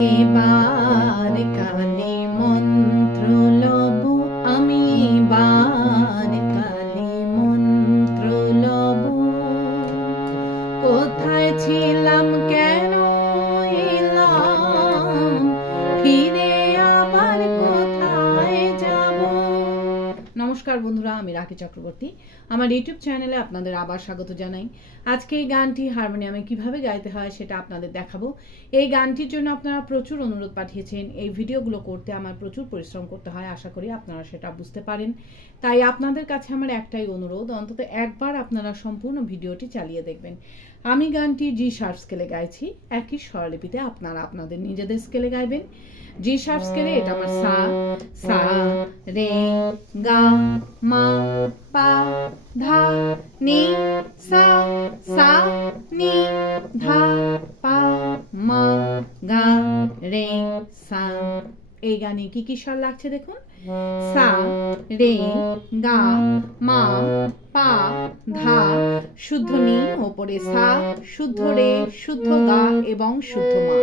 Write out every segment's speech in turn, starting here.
এবার কালে মন্ত্র লব আমি, এবার কালে মন্ত্র লব। কোথায় ছিলাম কেন এলাম, ফিরে আবার কোথায় যাব। নমস্কার বন্ধুরা, আমি রাখি চক্রবর্তী। আমার ইউটিউব চ্যানেলে আপনাদের আবার স্বাগত জানাই। আজকে এই গানটি হারমোনিয়ামে কিভাবে গাইতে হয় সেটা আপনাদের দেখাবো। এই গানটির জন্য আপনারা প্রচুর অনুরোধ পাঠিয়েছেন। এই ভিডিওগুলো করতে আমার প্রচুর পরিশ্রম করতে হয়, আশা করি আপনারা সেটা বুঝতে পারেন। তাই আপনাদের কাছে আমার একটাই অনুরোধ, অন্তত একবার আপনারা সম্পূর্ণ ভিডিওটি চালিয়ে দেখবেন। আমি গানটি জি শার্প স্কেলে গাইছি, একই স্বরলিপিতে আপনারা আপনাদের নিজেদের স্কেলে গাইবেন। জি শার্প স্কেলে এটা আমার সা, সা রে গা মা পা ধা নি সা, সা নি ধা পা মা গা রে সা। এই গানে কি কি স্বর লাগছে দেখুন। সা রে গা মা পা ধা, শুদ্ধ নি, ওপরে সা, শুদ্ধ রে, শুদ্ধ গা এবং শুদ্ধ মা।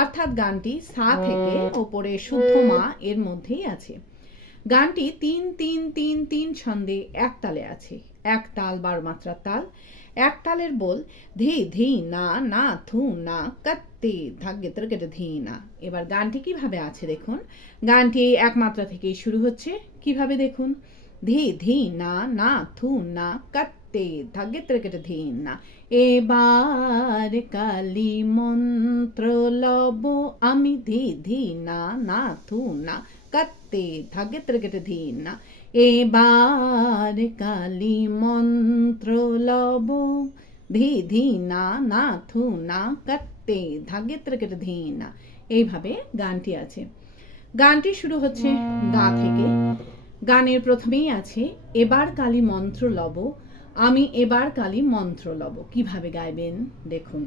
অর্থাৎ গানটি সা থেকে ওপরে শুদ্ধ মা এর মধ্যেই আছে। গানটি ৩-৩-৩-৩ ছন্দে এক তালে আছে। এক তাল ১২ মাত্রার তাল। এক তালের বোল ধি ধি না না থু না কাত্তে ধাগ্যে তর্কেটে ধি না। এবার গানটি কিভাবে আছে দেখুন। গানটি এক মাত্রা থেকেই শুরু হচ্ছে। কিভাবে দেখুন। ধি ধি না না থু না কাত্তে ধাগ্যে তর্কেটে ধি না। এবার কালী মন্ত্র লব আমি, ধি ধি না না থু না কাত্তে ধাগ্যে তর্কেটে ধি না। এবার কালী মন্ত্র লব ধি ধি না না থু না কাত্তে ধাগ্যে তর্কেটে ধি না। এইভাবে গানটি আছে। গানটি শুরু হচ্ছে গা থেকে। গানের প্রথমেই আছে এবার কালী মন্ত্র লব আমি, এবার কালী মন্ত্র লব। কিভাবে গাইবেন দেখুন।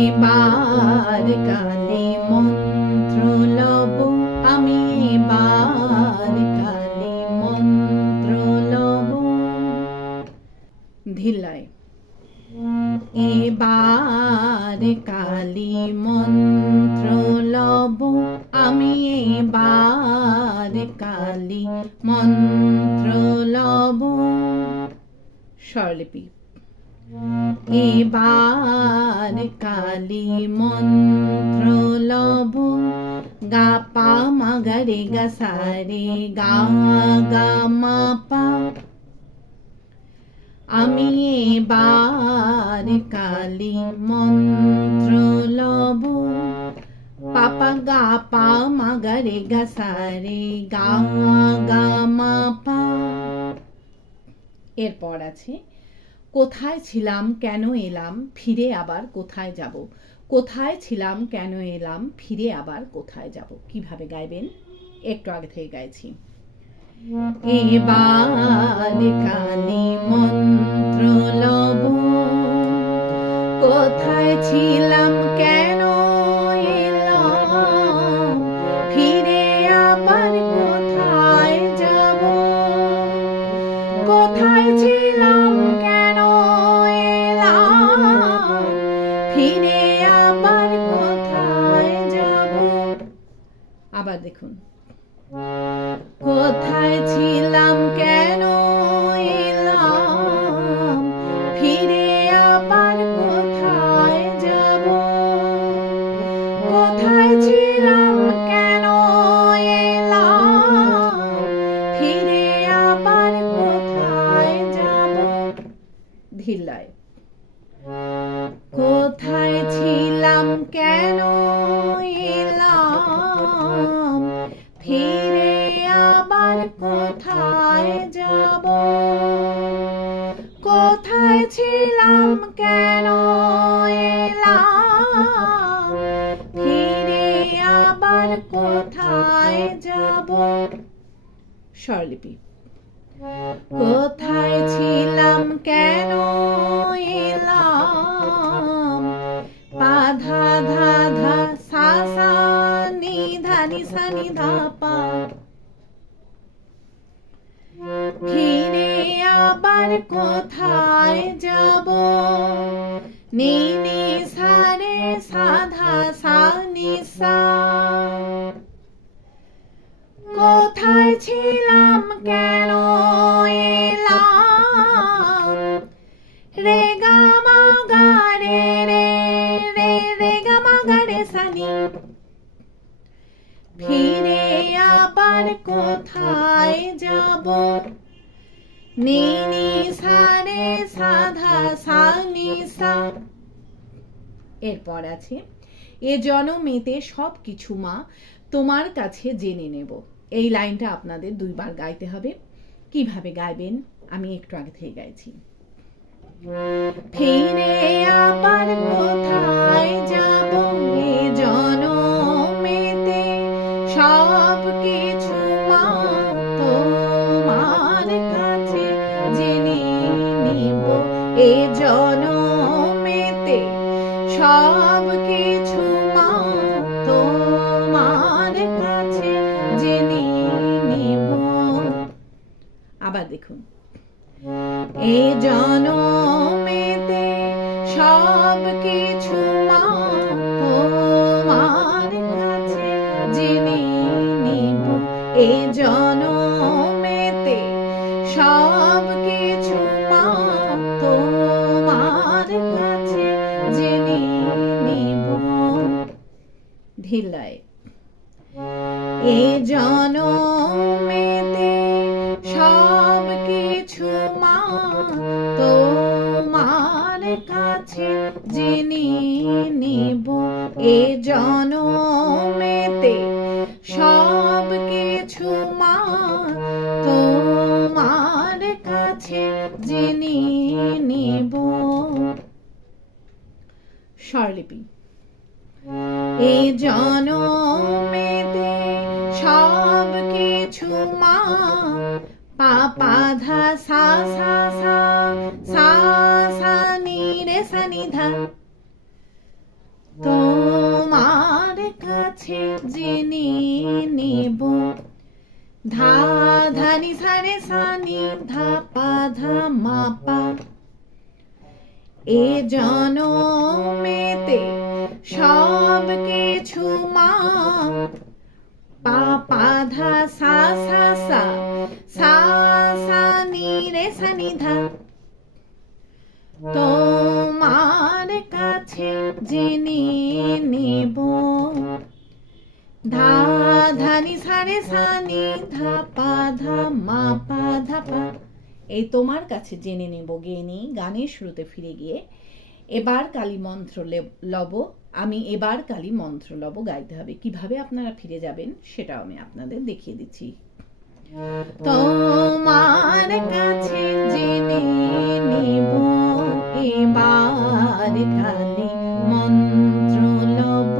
এবার কালী মন্ত্র লব আমি, এবার কালী মন্ত্র লব। ধিল্লায়। এবার কালী মন্ত্র লব আমি, এবার কালী মন্ত্র লব। স্বরলিপি। এবার কালী মন্ত্র লব গা পা মা গা রে গা সা রে গা গা মা পা। আমি এবার কালী মন্ত্র লব পাপা গা পা মা গা রে গা সা রে গা গা মা পা। এরপর আছে কোথায় ছিলাম কেন এলাম, ফিরে আবার কোথায় যাব। কোথায় ছিলাম কেন এলাম, ফিরে আবার কোথায় যাব। কিভাবে গাইবেন একটু আগে থেকে গাইছি। এবার কালী মন্ত্র লব কোথায় ছিলাম কেন এলাম, ফিরে আবার কোথায় যাব। কোথায় ছিলাম কেন এলাম, ফিরে আবার কোথায় যাব। আবার দেখুন। কোথায় ছিলাম কেন এলাম, ফিরে আবার কোথায় যাব। কোথায় ছিলাম কেন এলাম, ফিরে আবার কোথায় যাব। ধিল্লায়। কোথায় ছিলাম কেন এলাম, ফিরে আবার কোথায় যাব। কোথায় ছিলাম কেন এলাম, ফিরে আবার কোথায় যাব। স্বরলিপি। কোথায় ছিলাম কেন এলাম, পা ধা ধা ধা সা সা নি ধা নি সা নি ধা পা। ফিরে আবার কোথায় যাব, নি নি সা রে সা সানি, ফিরে আবার কোথায় যাব, নি নি সা রে সা ধা সা নি সা। এরপর আছে এ জনমেতে সব কিছু মা তোমার কাছে জেনে নেব। এই লাইনটা আপনাদের 2 বার গাইতে হবে। কিভাবে গাইবেন আমি একটু আগে থেকে গাইছি। ফিরে আবার কোথায় যাব, এ জনমেতে সব কিছু মা তোমার কাছে জেনে নিব, এ জনমেতে সব কিছু মা তোমার কাছে জেনে নিব। আবার দেখুন, এ জনমেতে সব কিছু মা তোমার কাছে জেনে নিব, এ জনমেতে সব কিছু মা তোমার কাছে জেনে নিব। ধিল্লায় এ জনমেতে সব কিছু মা তোমার কাছে জেনে নিব, এ জনমেতে সব কিছু মা তোমার কাছে জেনে নিব। স্বরলিপি এ জনমেতে সব কিছু মা পা পা ধা সা সা সা সা সা নি রে সা নি ধা, তোমার কাছে জেনে নেব, ধা ধা নি সা রে সা নি ধা পা ধা মা পা। এ জনমেতে সব কিছু মা পা পা ধা সা সা সা সা সা নি রে সা নি ধা, তোমার কাছে জেনে নেব, ধা ধা নি সা রে সা নি ধা পা ধা মা পা ধা পা। এই তোমার কাছে জেনে নেব গেয়ে নিই গানের শুরুতে ফিরে গিয়ে এবার কালী মন্ত্র লব, আমি এবার কালী মন্ত্র লব গাইতে হবে। কিভাবে আপনারা ফিরে যাবেন সেটাও আমি আপনাদের দেখিয়ে দিচ্ছি। তোমার কাছে জেনে নেব এবার কালী মন্ত্র লব,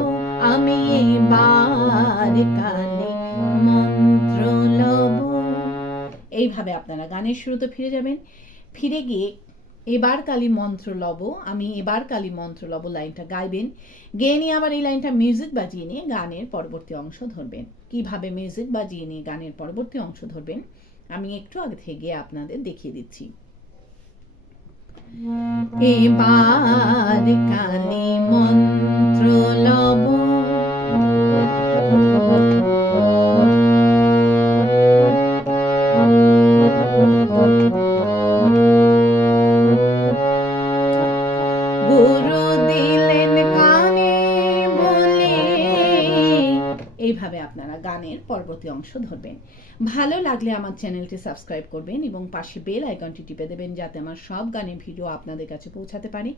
আমি এবার কালী মন্ত্র লব। এইভাবে আপনারা গানের শুরুতে ফিরে যাবেন, ফিরে গিয়ে এবার কালী মন্ত্র লব, আমি এবার কালী মন্ত্র লব লাইনটা গাইবেন। গেয়ে নিয়ে আবার এই লাইনটা মিউজিক বাজিয়ে নিয়ে গানের পরবর্তী অংশ ধরবেন। কিভাবে মিউজিক বাজিয়ে নিয়ে গানের পরবর্তী অংশ ধরবেন আমি একটু আগে থেকে আপনাদের দেখিয়ে দিচ্ছি। এবার কালী মন্ত্র লব, গুরু দিলেন কানে বলে। এইভাবে আপনারা গানের পরবর্তী অংশ ধরবেন। ভালো লাগলে আমার চ্যানেলটি সাবস্ক্রাইব করবেন এবং পাশে বেল আইকনটি টিপে দেবেন যাতে আমার সব গানের ভিডিও আপনাদের কাছে পৌঁছাতে পারে।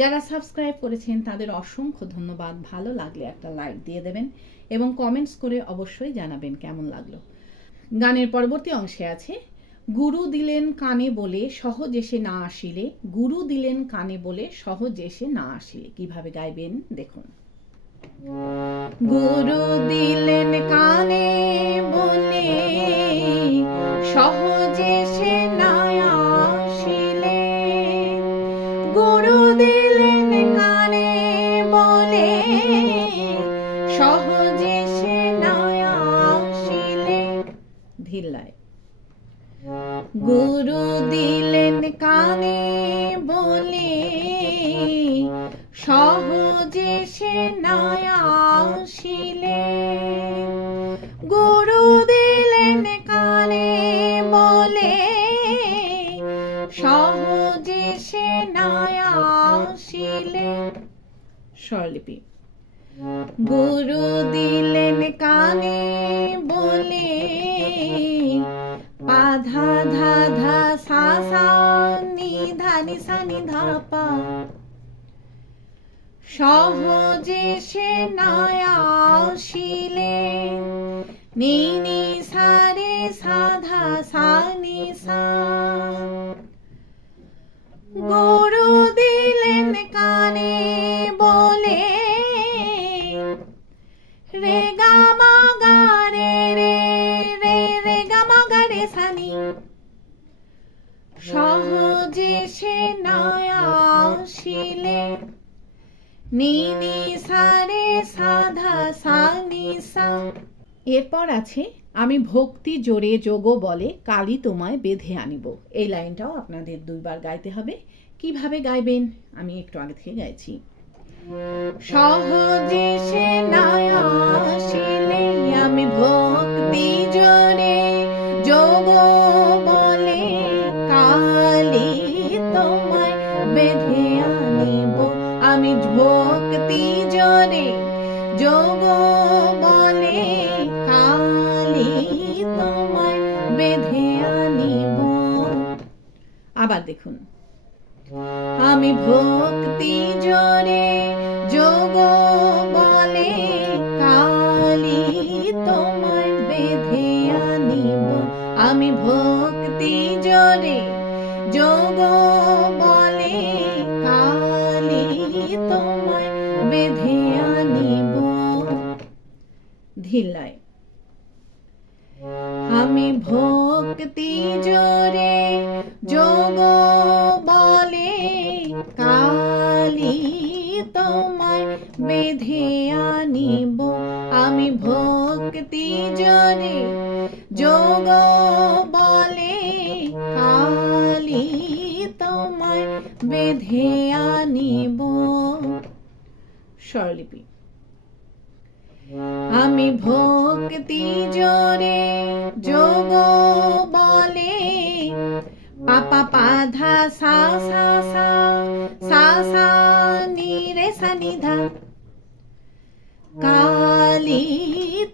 যারা সাবস্ক্রাইব করেছেন তাদের অসংখ্য ধন্যবাদ। ভালো লাগলে একটা লাইক দিয়ে দেবেন এবং কমেন্টস করে অবশ্যই জানাবেন কেমন লাগলো। গানের পরবর্তী অংশে আছে গুরু দিলেন কানে বলে সহজ এসে না আসিলে, গুরু দিলেন কানে বলে সহজ এসে না আসিলে। কিভাবে গাইবেন দেখুন। গুরু দিলেন কানে বলে সহজ এসে না আসিলে, গুরু দিলেন কানে বলে সহজ এসে না আসিলে। ধিল্লায় গুরু দিলেন কানে বলে সহজে সে না আসিলে, গুরু দিলেন কানে বলে সহজে সে না আসিলে। স্বরলিপি গুরু দিলেন কানে বলে পা ধা ধা ধা সা সা নি ধা নি সা নি ধা পা। সহজে সে নয় আসিলে নি নি সা রে সা ধা সা নি সা। গুরু দিলেন কানে বলে রে গা মা গা রে রে রে রে গা মা গা রে সা নি। সহজে সে নয় আসিলে নি নি সা রে সা ধা সা নি সা। এরপর আছে আমি ভক্তি জোরে যোগ বলে কালী তোমায় বেঁধে আনিব। এই লাইনটাও আপনাদের দুইবার গাইতে হবে। কিভাবে গাইবেন আমি একটু আগে থেকে গাইছি। সহজে সে নয় আসিলে আমি ভক্তি জোরে যোগ বলে কালী তোমায় বেঁধে আনিব। আমি ভক্তি জোরে যোগ বলে কালী তোমায় বেঁধে আনিব। আবার দেখুন, আমি ভক্তি জোরে যোগ বলে কালী তোমায় বেঁধে আনিব। আমি ভক্তি জোরে যোগ বলে কালী তোমায় বেঁধে আনিব। ধিল্লায় আমি ভক্তি জোরে যোগ বলে কালী তোমায় বেঁধে আনিব। আমি ভক্তি জোরে যোগ বলে কালী তোমায় বেঁধে আনিব। স্বরলিপি আমি ভক্তি জোরে যোগ বলে পা পা পা ধা সা সা সা সা সা নি রে সা নি ধা। কালী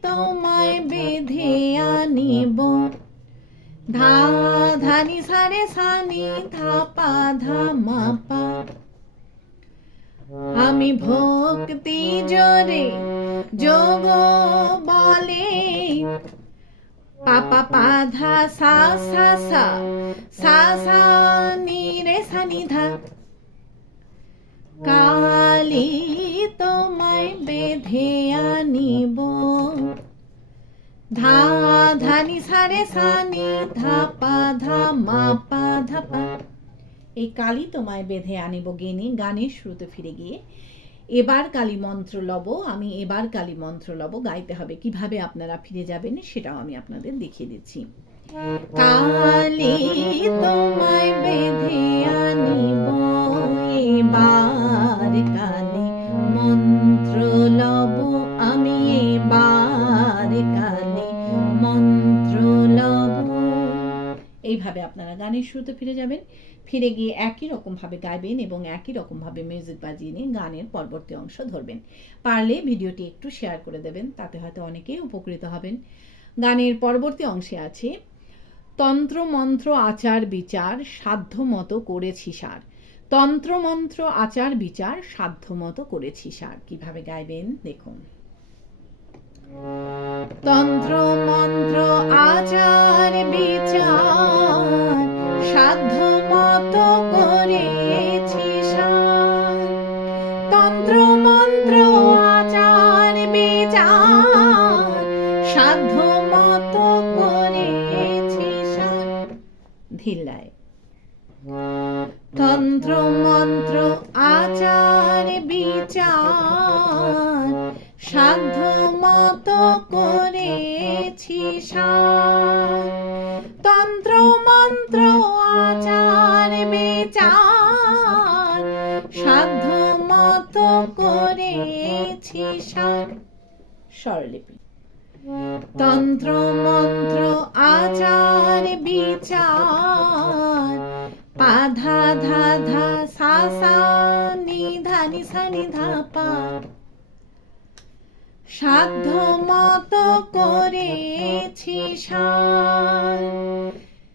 তোমায় বেঁধে আনিব ধা ধা নি সা রে সা নি ধা পা ধা মা পা। আমি ভক্তি জোরে যোগ বলে পা পা পা ধা সা সা সা সা সা নি রে সা নি ধা। কালী তোমায় বেঁধে আনিব ধা ধা নি সা রে সা নি ধা পা ধা মা পা ধা পা। এই কালী তোমায় বেঁধে আনিব গেনে গানের শুরুতে ফিরে গিয়ে এবার কালী মন্ত্র লব, আমি এবার কালী মন্ত্র লব গাইতে হবে। কিভাবে আপনারা ফিরে যাবেন সেটাও আমি আপনাদের দেখিয়ে দিচ্ছি। কালী তোমায় বেঁধে আনিব এবার কালী মন্ত্র লব, আমি এবার কালী মন্ত্র লব। এইভাবে আপনারা গানের শুরুতে ফিরে যাবেন। ফিরে গিয়ে একই রকমভাবে গাইবেন এবং একই রকমভাবে মিউজিক বাজিয়ে নিয়ে গানের পরবর্তী অংশ ধরবেন। পারলে ভিডিওটি একটু শেয়ার করে দেবেন, তাতে হয়তো অনেকেই উপকৃত হবেন। গানের পরবর্তী অংশে আছে তন্ত্র মন্ত্র আচার বিচার সাধ্য মতো করেছি সার। তন্ত্র মন্ত্র আচার বিচার সাধ্য মতো করেছি সার। কিভাবে গাইবেন দেখুন। তন্ত্র মন্ত্র আচার বিচার সাধ্য মতো করেছি সার। তন্ত্র মন্ত্র আচার বিচার সাধ্য মতো করেছি সার। ধিল্লায় তন্ত্র মন্ত্র আচার বিচার সাধ্য মতো করেছি সার। তন্ত্র মন্ত্র আচার বিচার সাধ্য মতো করেছি সার। স্বরলিপি তন্ত্র মন্ত্র আচার বিচার পা ধা ধা ধা সা সা নি ধা নি সা নি ধা পা। সাধ্য মতো করেছি সার,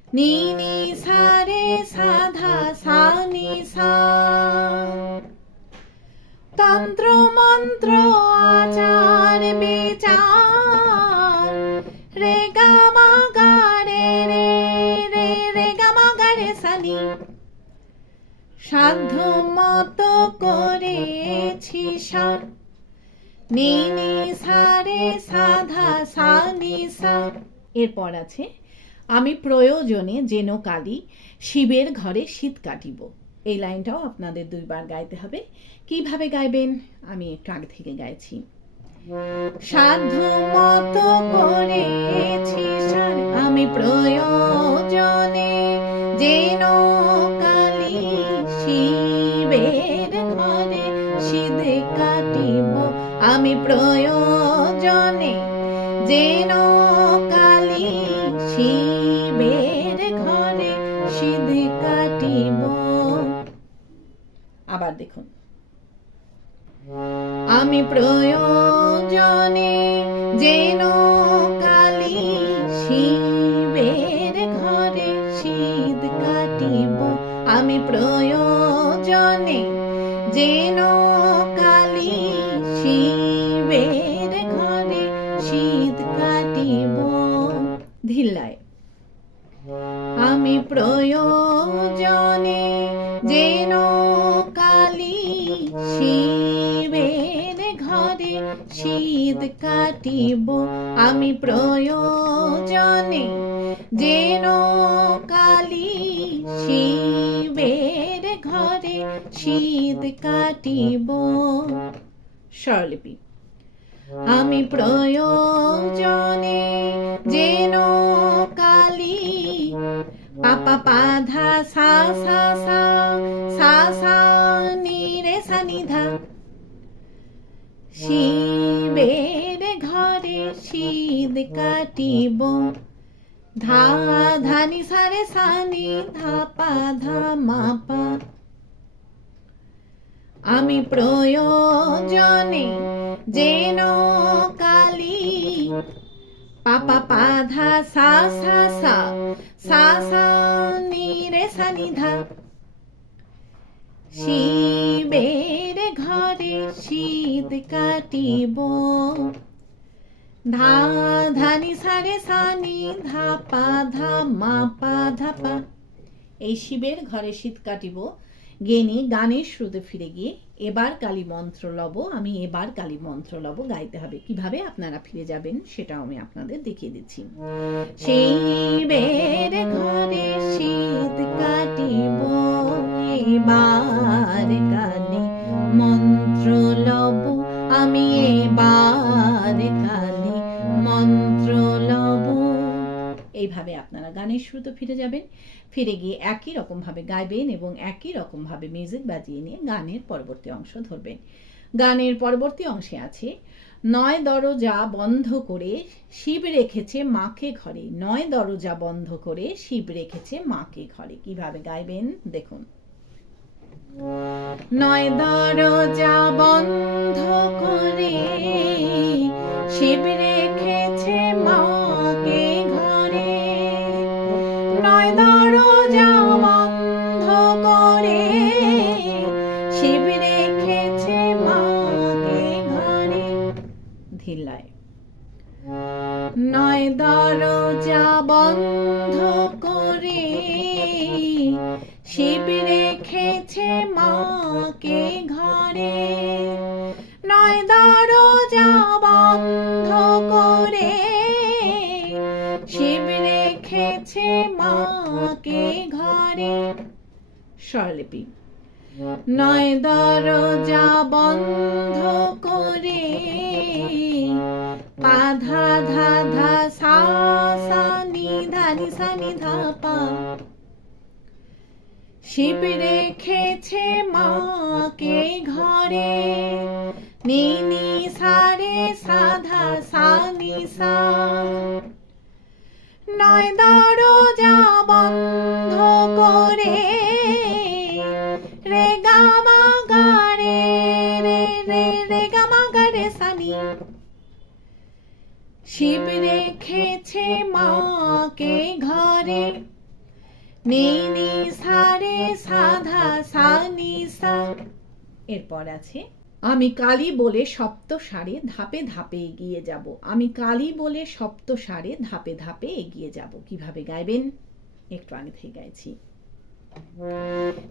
নি নি সা রে সাধা সা নি সা। তন্ত্র মন্ত্র আচার বিচার, রে গা মা গা রে রে রে রে গা মা গা রে সা নি। সাধ্য মতো করেছি সার, নি নি সা রে সাধা সা নি সা। এরপর আছে আমি প্রয়োজনে যেন কালী শিবের ঘরে শীত কাটিব। এই লাইনটাও আপনাদের দুইবার গাইতে হবে। কিভাবে গাইবেন আমি একটু আগে থেকে গাইছি। সাধ্য মতো করেছি সার, আমি প্রয়োজনে যেন কালী শিবের ঘরে শীত কাটিব। আমি প্রয়োজনে যেন কালী শিবের ঘরে শীত কাটিব। আবার দেখুন, আমি প্রয়োজনে যেন কালী শিবের ঘরে শীত কাটিব। আমি প্রয়োজনে যেন কালী শিবের ঘরে শীত কাটিব। ধিল্লায়, আমি প্রয়োজনে যেন কালী শিবের ঘরে শীত কাটিব। আমি প্রয়োজনে যেন কালী শিবের ঘরে শীত কাটিব। স্বরলিপি, আমি প্রয়োজনে যেন কালী পাপা পাধা সা সা সা সা সা নি রে সা নি ধা, শিবের ঘরে শীত কাটিব। ধা ধা নি সা রে সা নি ধা পা ধা মা পা। আমি প্রয়োজনে যেন কালী পাপা পাধা সা সা সা সা সা নি রে সা নি ধা, শিবের ঘরে শীত কাটিব। ধা ধা নি সা রে সা নি ধা পা ধা মা পা ধা পা। এই শিবের ঘরে শীত কাটিব গেনি গানের শুরুতে ফিরে গিয়ে এবার কালী মন্ত্র লব, আমি এবার কালী মন্ত্র লব গাইতে হবে। কিভাবে আপনারা ফিরে যাবেন সেটাও আমি আপনাদের দেখিয়ে দিচ্ছি। শিবের ঘরে শীত কাটিব, এবার কালী মন্ত্র লব, আমি এবার কালী মন্ত্র লব। এইভাবে আপনারা গানের শুরুতে ফিরে যাবেন, ফিরে গিয়ে একই রকম ভাবে গাইবেন এবং একই রকম ভাবে মিউজিক বাজিয়ে নিয়ে গানের পরবর্তী অংশ ধরবেন। গানের পরবর্তী অংশে আছে নয় দরজা বন্ধ করে শিব রেখেছে মাকে ঘরে। নয় দরজা বন্ধ করে শিব রেখেছে মাকে ঘরে। কিভাবে গাইবেন দেখুন। নয় দরজা বন্ধ করে শিব রেখেছে মাকে ঘরে। নয় দরজা বন্ধ করে শিব রেখেছে মাকে ঘরে। ধিল্লায়, নয় দরজা বন্ধ করে শিব রেখেছে মাকে ঘরে। নয় দরজা বন্ধ করে শিব রেখেছে মাকে ঘরে। স্বরলিপি, নয় দরজা বন্ধ করে পা ধা ধা ধা সা সা নি ধা নি সা নি ধা পা। শিব রেখেছে মাকে ঘরে, নি নি সা রে সাধা সা নি সা। নয় দরজা বন্ধ করে রে গা মা গা রে রে রে রে গা মা গা রে সা নি। শিব রেখেছে মাকে ঘরে, নেই সারে সাধা সানি সা। এরপর আছে আমি কালী বলে সপ্ত সারে ধাপে ধাপে এগিয়ে যাব। আমি কালী বলে সপ্ত সারে ধাপে ধাপে এগিয়ে যাব। কিভাবে গাইবেন? একটু আগে থেকে গাইছি।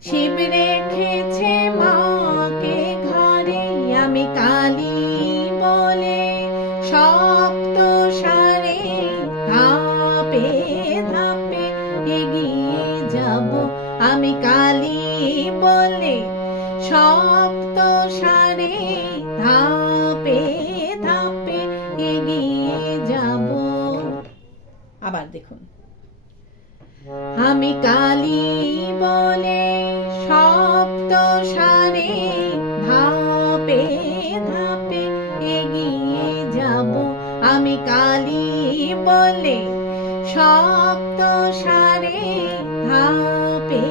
শিব রেখেছে মাকে ঘরে, আমি কালী বলে সপ্ত সারে ধাপে ধাপে এগিয়ে যাব। আমি কালী বলে সপ্ত সারে ধাপে ধাপে এগিয়ে যাব। আবার দেখুন, আমি কালী বলে সপ্ত সারে ধাপে ধাপে এগিয়ে যাব। আমি কালী বলে সপ্ত সারে ধাপে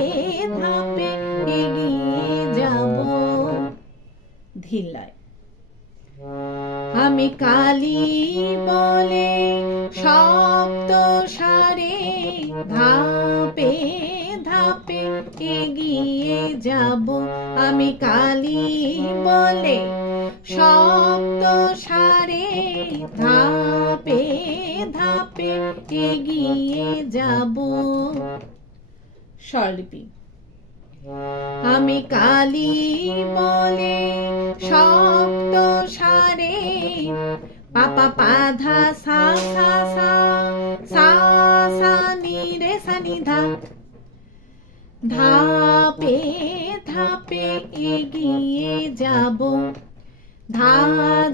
ধাপে এগিয়ে যাব। ধিল্লায় আমি কালী বলে সপ্ত সারে ধাপে ধাপে এগিয়ে যাব। আমি কালী বলে সপ্ত সারে ধাপে ধাপে এগিয়ে যাব। স্বরলিপি আমি কালী বলে সপ্ত সারে পাপা পাধা সা সা সা সা সা নি রে সা নি ধা, ধাপে ধাপে এগিয়ে যাব। ধা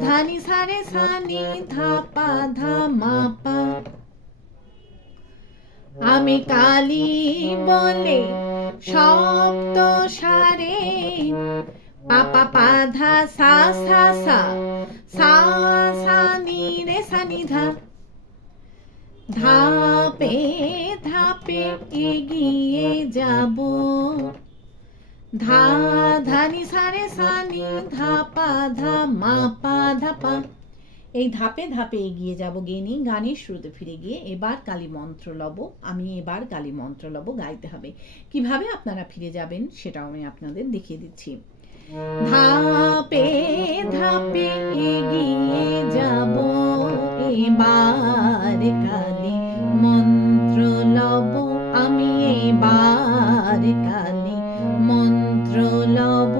ধানি সারে সানি ধা পা ধা মা পা। আমি কালী বলে সপ্ত সারে পাপা পাধা সা সা সা সা সা নি রে সা নি ধা, ধাপে ধাপে এগিয়ে যাব। ধা ধানি সারে সানি ধা পা ধা মা পা ধা পা। এই ধাপে ধাপে এগিয়ে যাব গেনি গানের শুরুতে ফিরে গিয়ে এবার কালী মন্ত্র লব, আমি এবার কালী মন্ত্র লব গাইতে হবে। কিভাবে আপনারা ফিরে যাবেন সেটাও আমি আপনাদের দেখিয়ে দিচ্ছি। ধাপে ধাপে এগিয়ে যাব, এবার কালী মন্ত্র লব। আমি এবার কালী মন্ত্র লব।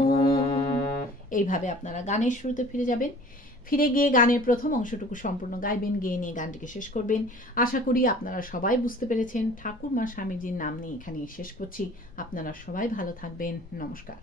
এইভাবে আপনারা গানের শুরুতে ফিরে যাবেন। ফিরে গিয়ে গানের প্রথম অংশটুকু সম্পূর্ণ গাইবেন, গেয়ে নিয়ে গানটিকে শেষ করবেন। আশা করি আপনারা সবাই বুঝতে পেরেছেন। ঠাকুর মা স্বামীজির নাম নিয়ে এখানেই শেষ করছি। আপনারা সবাই ভালো থাকবেন। নমস্কার।